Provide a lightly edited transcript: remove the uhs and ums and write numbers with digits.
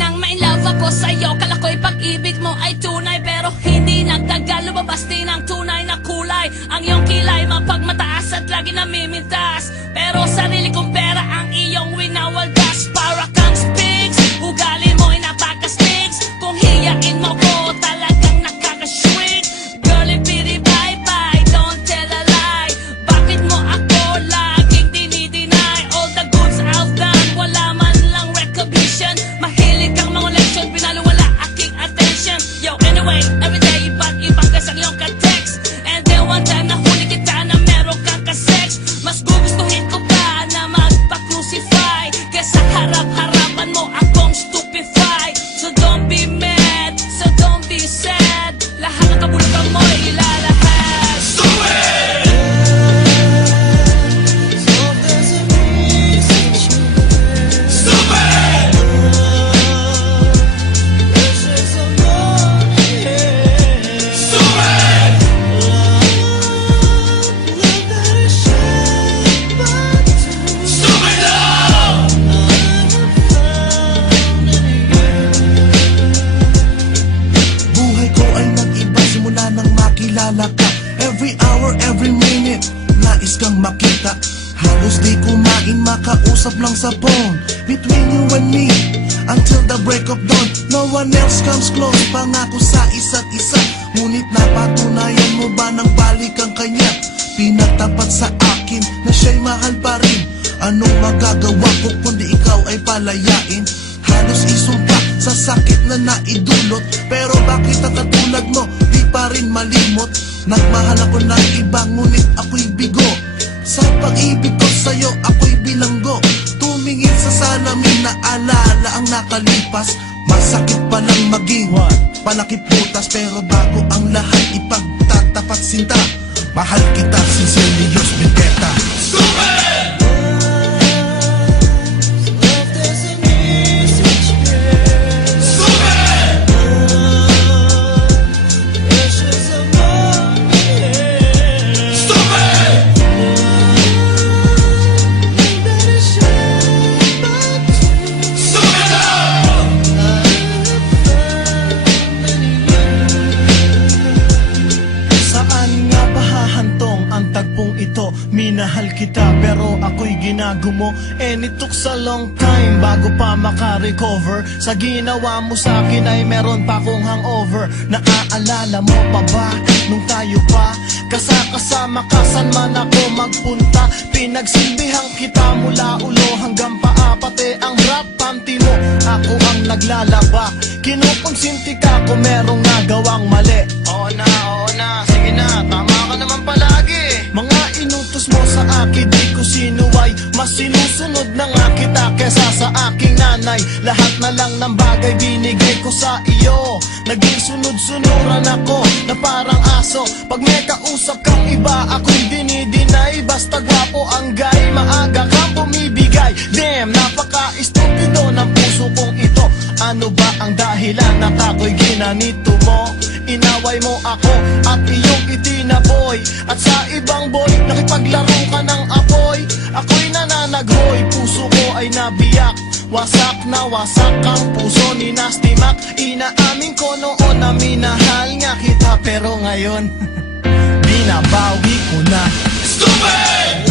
Nang ma-inlove ako sa'yo, kala ko'y pag-ibig mo ay tunay, pero hindi nagtagal, lumabas din ang tunay na kulay. Ang iyong kilay mapagmataas at lagi namimintas, pero sarili kong pera ang iyong winawaldas. Para kang spigs, ugali mo'y napaka-spigs. Kung hiyain mo ko, talagang nakaka-shrink. Girlie, pity, bye-bye, don't tell a lie. Bakit mo ako laging dinideny? All the goods I've done, wala man lang recognition. Mahilig kang mga leksyon, pinalo wala aking attention. Yo, anyway, everyday iba't-ibang gas ang iyong ka-text. And then one time nahuli kita na meron kang ka-sex. Mas gugustuhin ko pa na magpa-crucify kesa harap-harapan mo akong stupefy. So don't be mad, so don't be sad. Lahat ng kabulutan mo ilalahad. Stupid! Every hour, every minute, nais kang makita. Halos di kumain, makausap lang sa phone. Between you and me, until the break of dawn. No one else comes close, pangako sa isa't isa. Ngunit napatunayan mo ba ng balik ang kanya? Pinatapat sa akin na siya'y mahal pa rin. Anong magagawa ko kundi ikaw ay palayain? Halos isumpa sa sakit na naidulot, pero bakit ang katulad mo di pa rin malimot? Nagmahal ako ng iba ngunit ako'y bigo. Sa pag-ibig ko sa'yo ako'y bilanggo. Tumingin sa salamin na alala ang nakalipas. Masakit palang maging palakiputas, pero bago ang lahat ipagtatapat sinta. Mahal kita sincerely, Diyos Bendetta. Stupid! Minahal kita pero ako'y ginagumo, and it took a long time bago pa makarecover. Sa ginawa mo sa'kin ay meron pa akong hangover. Naaalala mo pa ba nung tayo pa kasama ka, saan man ako magpunta? Pinagsilbihan kita mula ulo hanggang paa, pati ang rap panty mo ako ang naglalaba. Kinukonsinti ka kung merong nagawang mali. Oo na, sige na, tama ka naman palagi. Mga inutos mo sa akin, di ko sinuway. Mas sinusunod na nga kita kesa sa aking nanay. Lahat na lang ng bagay binigay ko sa iyo. Naging sunod-sunuran ako na parang aso. Pag may kausap kang iba, ako'y dinidinay. Basta gwapo ang guy, maaga kang bumibigay. Damn, napaka-estupido ng puso kong ito. Ano ba ang dahilan at ako'y ginanito mo? Inaway mo ako at iyong itinaboy. At sa ibang boy, nakipaglaro ka ng apoy. Ako'y nananaghoy, puso ko ay nabiyak. Wasak na wasak ang puso ni Nasty Mac. Inaamin ko noon na minahal nga kita, pero ngayon binabawi ko na. Stupid!